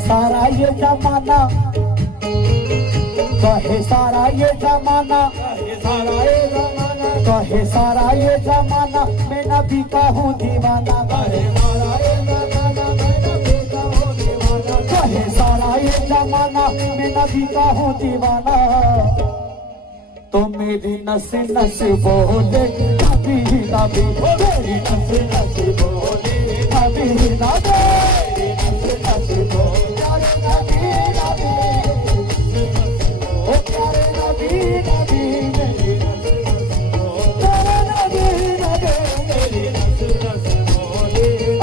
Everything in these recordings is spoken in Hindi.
सारा ये जमाना, कहे सारा ये जमाना, कहे सारा ये जमाना मैं नबी का हूँ दीवाना, कहे सारा ये जमाना मैं नबी का हूँ दीवाना। तो मेरी नस नस बोले नबी नबी, मेरी नस नस बोले नबी नबी, नस बोले नबी नबी, ओ प्यारे नबी नबी, मेरी नस नबी नबी, मेरी नस नस बोले, मेरी नस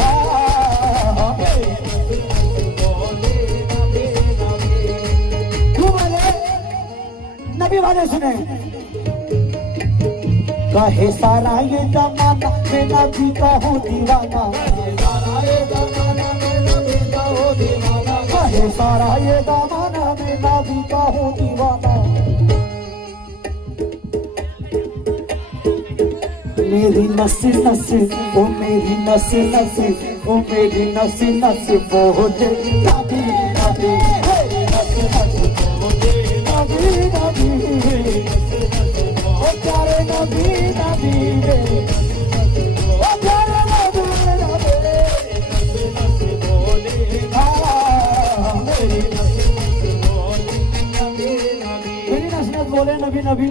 नस बोले नबी नबी। क्यों बोले नबी वाले सुने, कहे सारा ये जमाना मैं नबी का हूँ दीवाना, कहे सारा ये जमाना मैं नबी का हूँ दीवाना। मेरी नस नस ओ मेरी नस नस ओ मेरी नस नस बोले नबी नबी, मेरी नस नस बोले नबी नबी, ओ प्यारे नबी नबी, ओ प्यारे नबी नबी, मेरी नस नस बोले नबी नबी।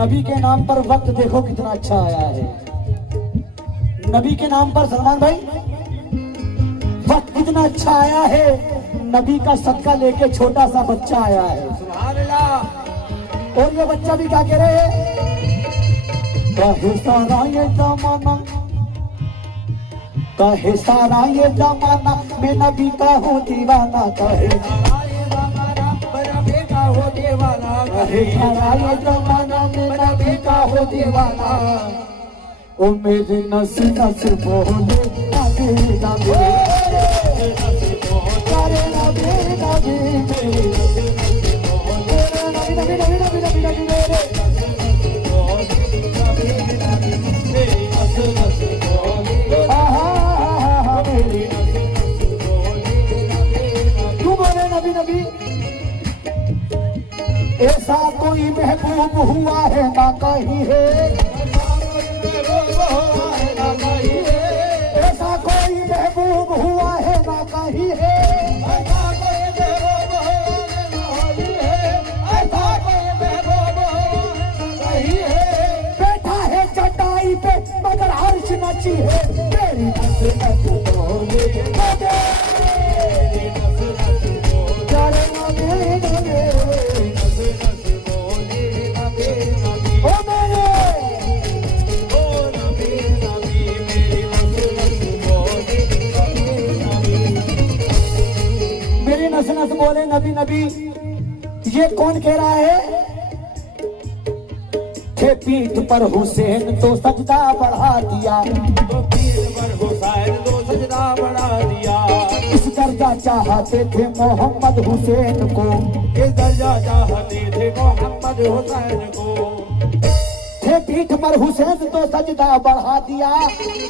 नबी के नाम पर वक्त देखो कितना अच्छा आया है, नबी के नाम पर सलमान भाई वक्त कितना अच्छा आया है। नबी का सदका लेके छोटा सा बच्चा आया है, और ये बच्चा भी क्या कह रहे हैं, कहे सारा ये जमाना, कहे सारा ये जमाना मैं नबी का हूँ दीवाना, कहे सारा ये जमाना मैं नबी का हूँ दीवाना, कहे सारा ये जमाना मैं नबी का हूँ दीवाना। ओ मेरी नस नस बोले नबी नबी, प्यारे नबी नबी, मेरी नबी नबी नबी नबी नबी मेरे, मेरी नस नस बोले, मेरी नस नस बोले तू बोले नबी नबी। ऐसा कोई महबूब हुआ है ना कहीं है, ऐसा कोई महबूब हुआ है ना कहीं है, मगर अर्श नची है, मेरी नस नस बोले मेरी नस नस बोले, प्यारे नबी नबी, नस नस बोले नबी नबी, ओ मेरे ओ नबी नबी, मेरी नस नस बोले नबी नबी, मेरी नस नस बोले नबी नबी। ये कौन कह रहा है, थे पीठ पर हुसैन तो सजदा बढ़ा दिया, तो पीठ पर हुसैन तो सजदा बढ़ा दिया। इस दर्जा चाहते थे मोहम्मद हुसैन को, इस दर्जा चाहते थे मोहम्मद हुसैन को, थे पीठ पर हुसैन तो सजदा बढ़ा दिया।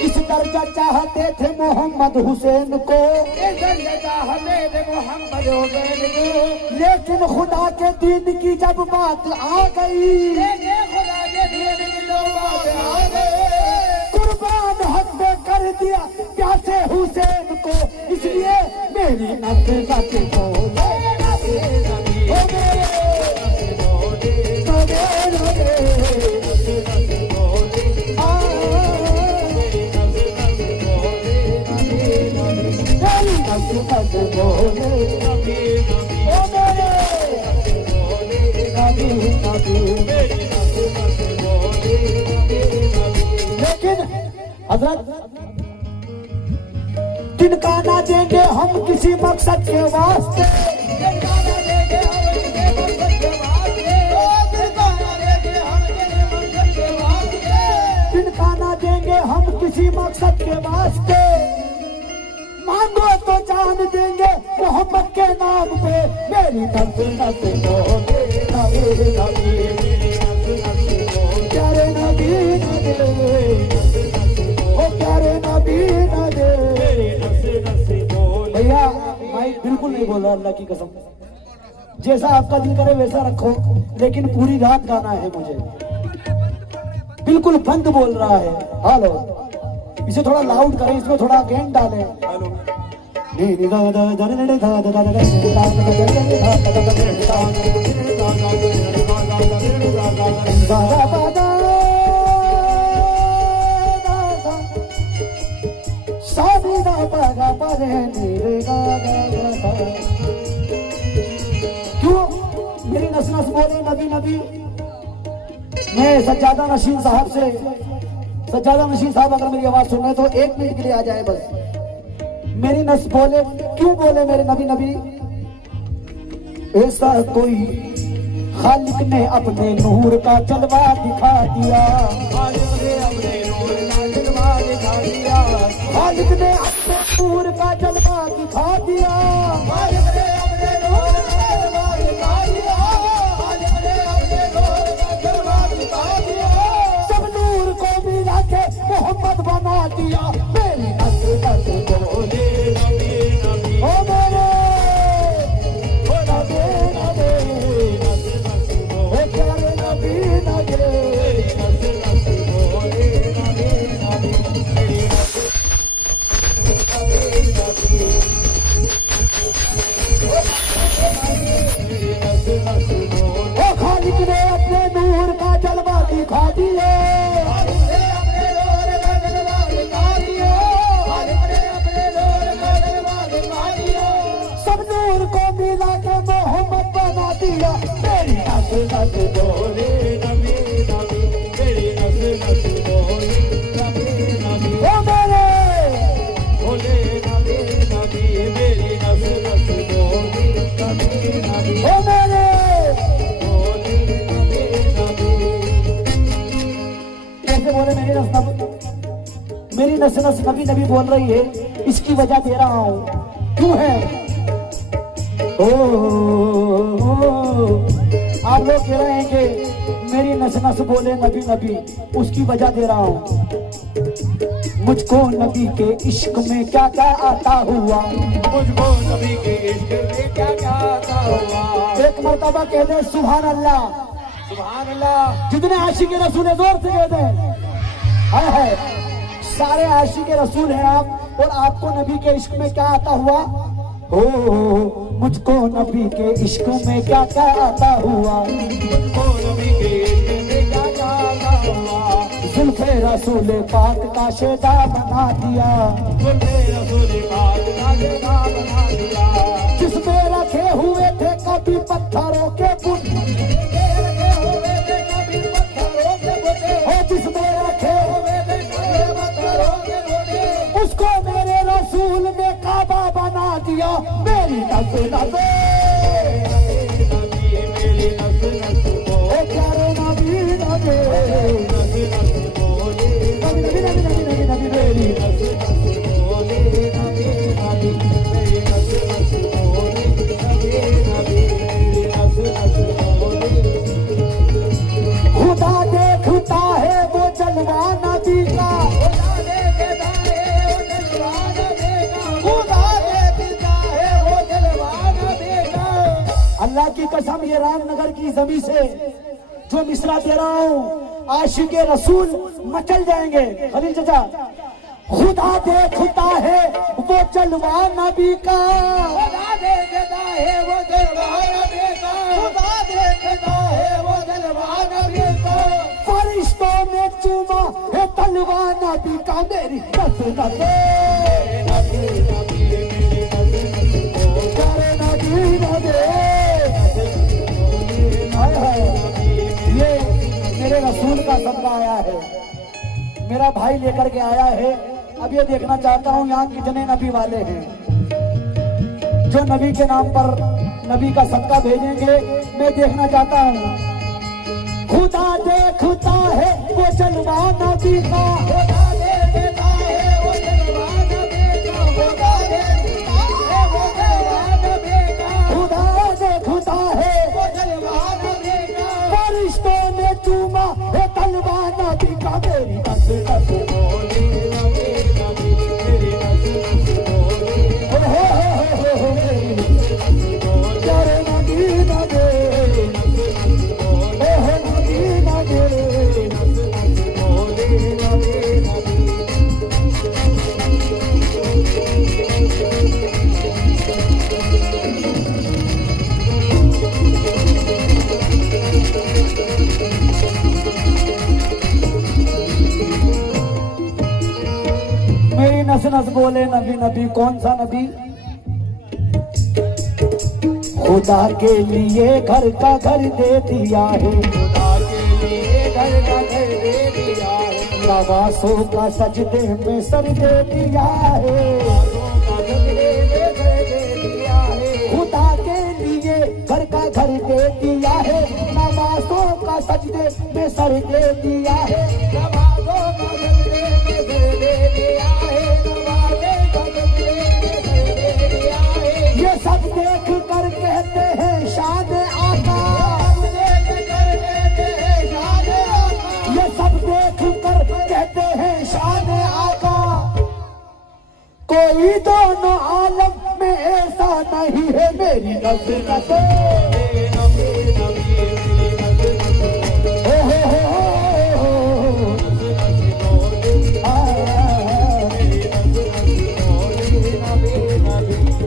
इस दर्जा चाहते थे मोहम्मद हुसैन को, इस दर्जा चाहते थे मोहम्मद हुसैन को। लेकिन खुदा के दीन की जब बात आ गई, कुर्बान हक में कर दिया प्यासे हुसैन को। इसलिए मेरी नस नस बोले नबी नबी, ओ मेरे नबी नबी, मेरी नस नस बोले, मेरी नस नस बोले नबी नबी, मेरी नस नस बोले नबी नबी, ओ मेरे नबी नबी, मेरी नस नस बोले नबी नबी। लेकिन हजरत तिनका ना देंगे हम किसी मकसद के वास्ते, तिनका ना देंगे हम किसी मकसद के वास्ते, तिनका ना देंगे हम किसी मकसद के वास्ते, तिनका ना देंगे हम किसी मकसद के वास्ते। मांगो तो जान देंगे मोहम्मद के नाम पे, मेरी नस नस बोले नबी नबी, मेरी नस नस बोले, प्यारे नबी नबी, ओ प्यारे नबी नबी, मेरी नस नस बोले। भैया नहीं बोल रहा, अल्लाह की कसम। जैसा आपका दिल करे वैसा रखो, लेकिन पूरी रात गाना है मुझे। बिल्कुल बंद बोल रहा है। हेलो, इसे थोड़ा लाउड करें, इसमें थोड़ा गेन डालें। क्यों मेरी नस नस बोले नबी नबी। मैं सज्जादा नशीन साहब से, सज्जादा नशीन साहब अगर मेरी आवाज सुन रहे तो 1 मिनट के लिए आ जाए बस। मेरी नस बोले, क्यों बोले मेरे नबी नबी। ऐसा कोई खालिक ने अपने नूर का जलवा दिखा दिया, खालिक ने अपने नूर का जलवा दिखा दिया, खालिक ने अपने नूर का जलवा दिखा दिया, खालिक ने अपने नूर का जलवा दिखा दिया, खालिक ने अपने नूर का जलवा दिखा दिया। सब नूर को मिला के मोहम्मद बना दिया। मेरी नस बोले नबी नबी, ओ मेरे ओ नबी नबी, ओ प्यारे नबी नबी, नस बोले नबी नबी, मेरी ओ खालिक ने अपने नूर का जलवा दिखा दिया, खालिक ने अपने नूर का जलवा दिखा दिया, खालिक ने अपने नूर का जलवा दिखा दिया। सब नूर को मिला के मोहम्मद बना दिया। मेरी नस नस बोले नबी नबी, मेरी नस नस बोले नबी नबी, ओ मेरे बोले नबी नबी, मेरी नस नस बोले नबी नबी, ओ मेरे बोले नबी नबी। कैसे बोले मेरी नस नस नबी नबी बोल रही है, इसकी वजह दे रहा हूं। क्यों है आप लोग कह रहे हैं कि मेरी नस नस बोले नबी नबी, उसकी वजह दे रहा हूं। मुझको नबी के इश्क में क्या क्या आता हुआ, मुझको नबी के इश्क में क्या क्या आता हुआ। एक मर्तबा कह दे सुभान अल्लाह, सुभान अल्लाह। जितने आशिक रसूल है जोर से कह दे। है सारे आशिक रसूल हैं आप, और आपको नबी के इश्क में क्या आता हुआ। हो मुझको नबी के इश्क में क्या क्या आता हुआ, मुझको नबी के इश्क में क्या क्या आता हुआ। जुल्फे रसूल पाक का शेदा बना दिया, जुल्फे रसूल पाक का शेदा बना दिया। जिसमें रखे हुए थे कभी पत्थरों के बुत, रखे हुए थे कभी पत्थरों के बुत, और जिसमें रखे हुए थे कभी पत्थरों के बुत, उसको मेरे रसूल ने काबा बना दिया। मेरी नस नस, मेरी नस नस बोले प्यारे नबी नबी, नबी नबी नबी नबी नबी, मेरी नस नस बोले नबी नबी, मेरी नस नस बोले नबी नबी, मेरी नस नस बोले। खुदा देखता है वो जलवा नबी का, खुदा देखता है वो जलवा नबी का, खुदा देखता है वो जलवा नबी का। अल्लाह की कसम, ये रामनगर की जमीन से जो मिसरा दे रहा हूँ, आशिके रसूल मचल जाएंगे। खलील चाचा, खुदा देखता है वो जलवा नबी का, खुदा देखता है वो जलवा नबी का, खुदा देखता है वो जलवा नबी का। फरिश्तों ने चूमा है तलवा नबी का। मेरी नस नस, नबी नबी, मेरी नस नस बोले नबी नबी। ये मेरे रसूल का सदका आया है, मेरा भाई लेकर के आया है। अब ये देखना चाहता हूँ यहाँ कितने नबी वाले हैं जो नबी के नाम पर नबी का सदका भेजेंगे। मैं देखना चाहता हूँ। खुदा देखता है वो जलवा नबी का, खुदा देखता है वो जलवा नबी का, खुदा देखता है वो जलवा नबी का, खुदा देखता है वो जलवा नबी का। फरिश्तों ने चूमा है तलवा नबी का। मेरी नस नस बोले नबी नबी, मेरी नस नस बोले, हो मेरी नस नस बोले नबी नबी, कौन सा नबी? खुदा के लिए घर का घर दे दिया है, खुदा के लिए घर का घर दे दिया है, नवासों का सजदे में सर दे दिया है, नवासों का सजदे में सर दे दिया है, खुदा के लिए घर का घर दे दिया है, नवासों का सजदे में सर दे दिया है, नवासों का सजदे में सर दे दिया है, नवासों का सजदे में सर दे दिया है। ये सब देख कर कहते हैं शान आका, ये सब देख कर कहते हैं शान आका, कोई दोनों आलम में ऐसा नहीं है मेरी नज़र नज़र।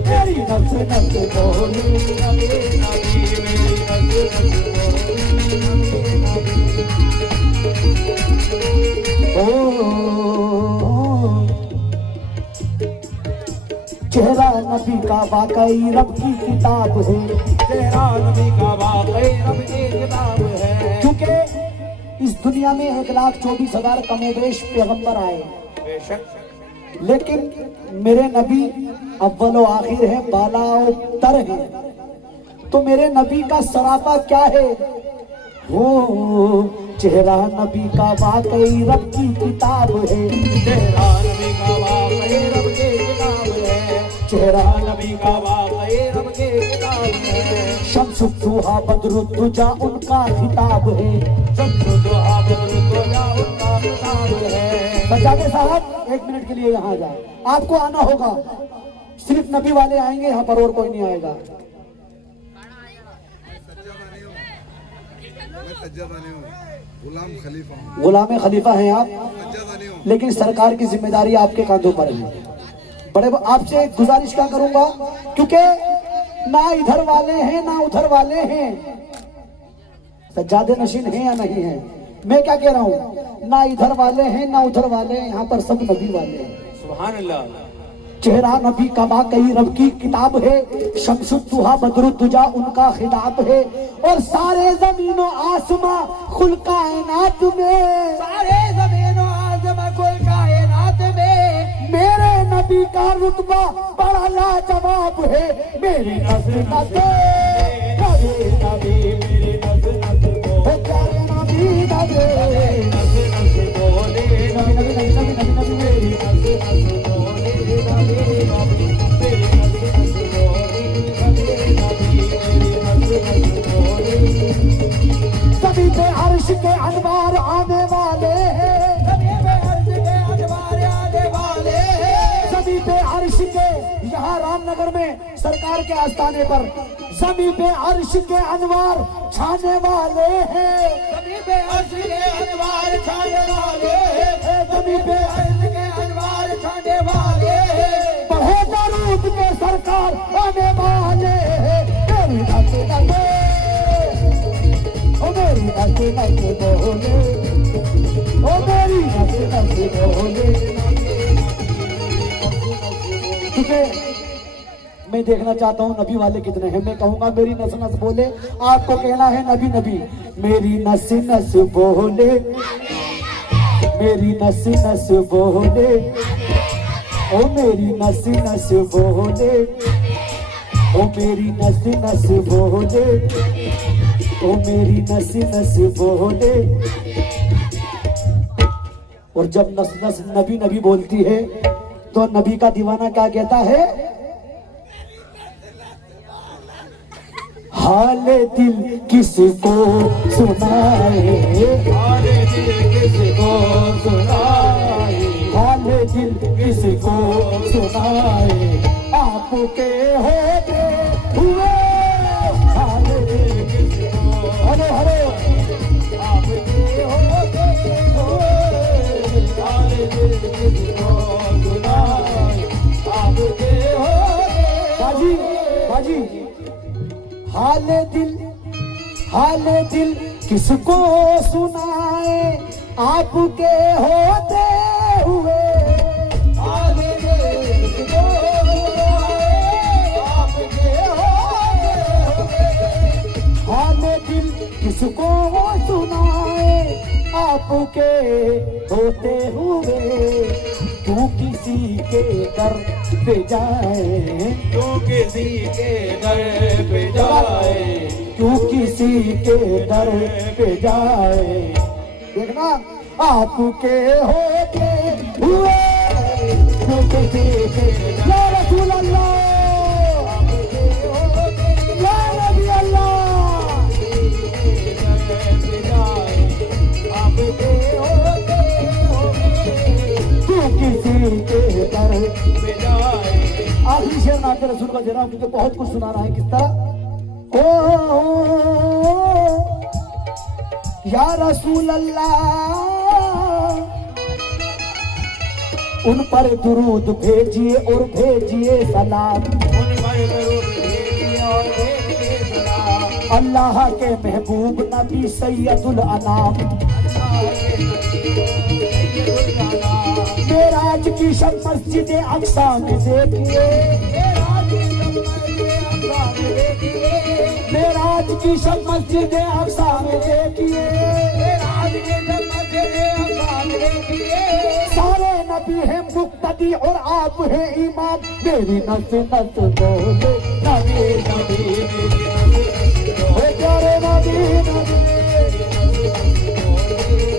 मेरी नज़र नज़र बोली, चेहरा नबी का वाकई रब की किताब है, चेहरा नबी का वाकई रब की किताब है, क्योंकि इस दुनिया में 1,24,000 कमोबेश पैगंबर आए, बेशक लेकिन मेरे नबी अव्वल व आखिर है, बाला व तर है। तो मेरे नबी का सरापा क्या है? हो चेहरा नबी का वाकई रब की किताब है, चेहरा नबी का वाकई रब की किताब है, चेहरा नबी का वाकई रब की किताब है, शम्सुद्दुहा बदरुद्दुजा उनका खिताब है। शम्सुद्दुहा बदरुद्दुजा उनका किताब है। सज्जादे साहब 1 मिनट के लिए यहाँ जाए, आपको आना होगा, सिर्फ नबी वाले आएंगे यहाँ पर और कोई नहीं आएगा। गुलाम खलीफा हूँ। गुलाम खलीफा हैं आप, सज्जादानी हूँ। लेकिन सरकार की जिम्मेदारी आपके कांधों पर है। बड़े आपसे एक गुजारिश क्या करूंगा, क्योंकि ना इधर वाले हैं ना उधर वाले हैं, सज्जादे नशीन हैं या नहीं है? मैं क्या कह रहा हूँ, ना इधर वाले हैं ना उधर वाले हैं, यहाँ पर सब नबी वाले हैं। सुभान अल्लाह। चेहरा नबी का वाकई रब की किताब है, शम्सुद्दुहा बदरुद्दुजा उनका खिताब है, और सारे जमीनों आसमां खुल कायनात में, सारे ज़मीनों आसमां कुल कायनात में मेरे नबी का रुतबा बड़ा लाजवाब है। मेरी नज़र नज़र मेरे नबी मेरे नज़र नज़र बोले, प्यारे नबी नज़र नज़र नज़र बोले, नबी नबी नबी नबी नबी नबी मेरी नज़र नज़र बोले, नबी नबी मेरे नज़र नज़र बोले, नबी नबी मेरे नज़र नज़र बोले। सभी पे अर्श के अनवार आने वाले हैं, सभी पे अर्श के अनवार आने वाले हैं, सभी पे अर्श के, यहाँ रामनगर में सरकार के आस्थाने पर सभी पे अर्श के अनवार छाने वाले हैं, सभी पे अर्श के अनवार छाने वाले हैं, सभी पे अर्श के अनवार छाने वाले हैं, बढ़े दरूद के सरकार आने वाले हैं। मेरी नज़र नज़र ओ मेरी नज़र नज़र बोले, ओ मेरी नज़र नज़र बोले। क्योंकि मैं देखना चाहता हूँ नबी वाले कितने हैं। मैं कहूँगा मेरी नस नस बोले, आपको कहना है नबी नबी। मेरी नस नस बोले, मेरी नस नस बोले, ओ मेरी नस नस बोले, ओ मेरी नस नस बोले, ओ मेरी नस नस बोले। और जब नस नस नबी नबी बोलती है तो नबी का दीवाना क्या कहता है? हाल दिल किसको सुनाए, हाल दिल किसको सुनाए, हाल दिल किसको सुनाए, आपके होते हुए हाल दिल किसको, हलो हलो आपके होते हुए, हाल दिल किसको सुनाए, आपके होते बाजी बाजी, हाल दिल किसको सुनाए, आपके होते हुए हाल किसको वो सुनाए आपके होते हुए, तू किसी के दर पे जाए, तू किसी के दर पे जाए, तू किसी के दर पे जाए। देखना आपके होते हुए तू किसी के, या रसूल अल्लाह, या नबी अल्लाह, तू किसी के दर पे जाए। आखिरी शेर नाते रसूल का जरा, क्योंकि बहुत कुछ सुनाना है। किस तरह ओ या रसूल अल्लाह, उन पर दुरूद भेजिए और भेजिए सलाम, उन पर दरूद भेजिए और भेजिए सलाम। अल्लाह के महबूब नबी सैयदुल अनाम, मेराज की शब मस्जिद अक्सा में देखिए, मेराज की शब मस्जिद अक्सा में देखिए, सारे नबी हैं मुक्तदी और आप हैं इमाम, मेरी नस नस बोले नबी नबी, ओ प्यारे नबी नबी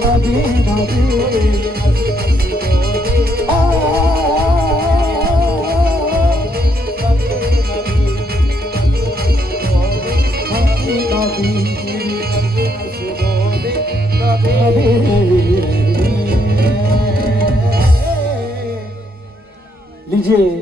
नबी नबी, लीजिए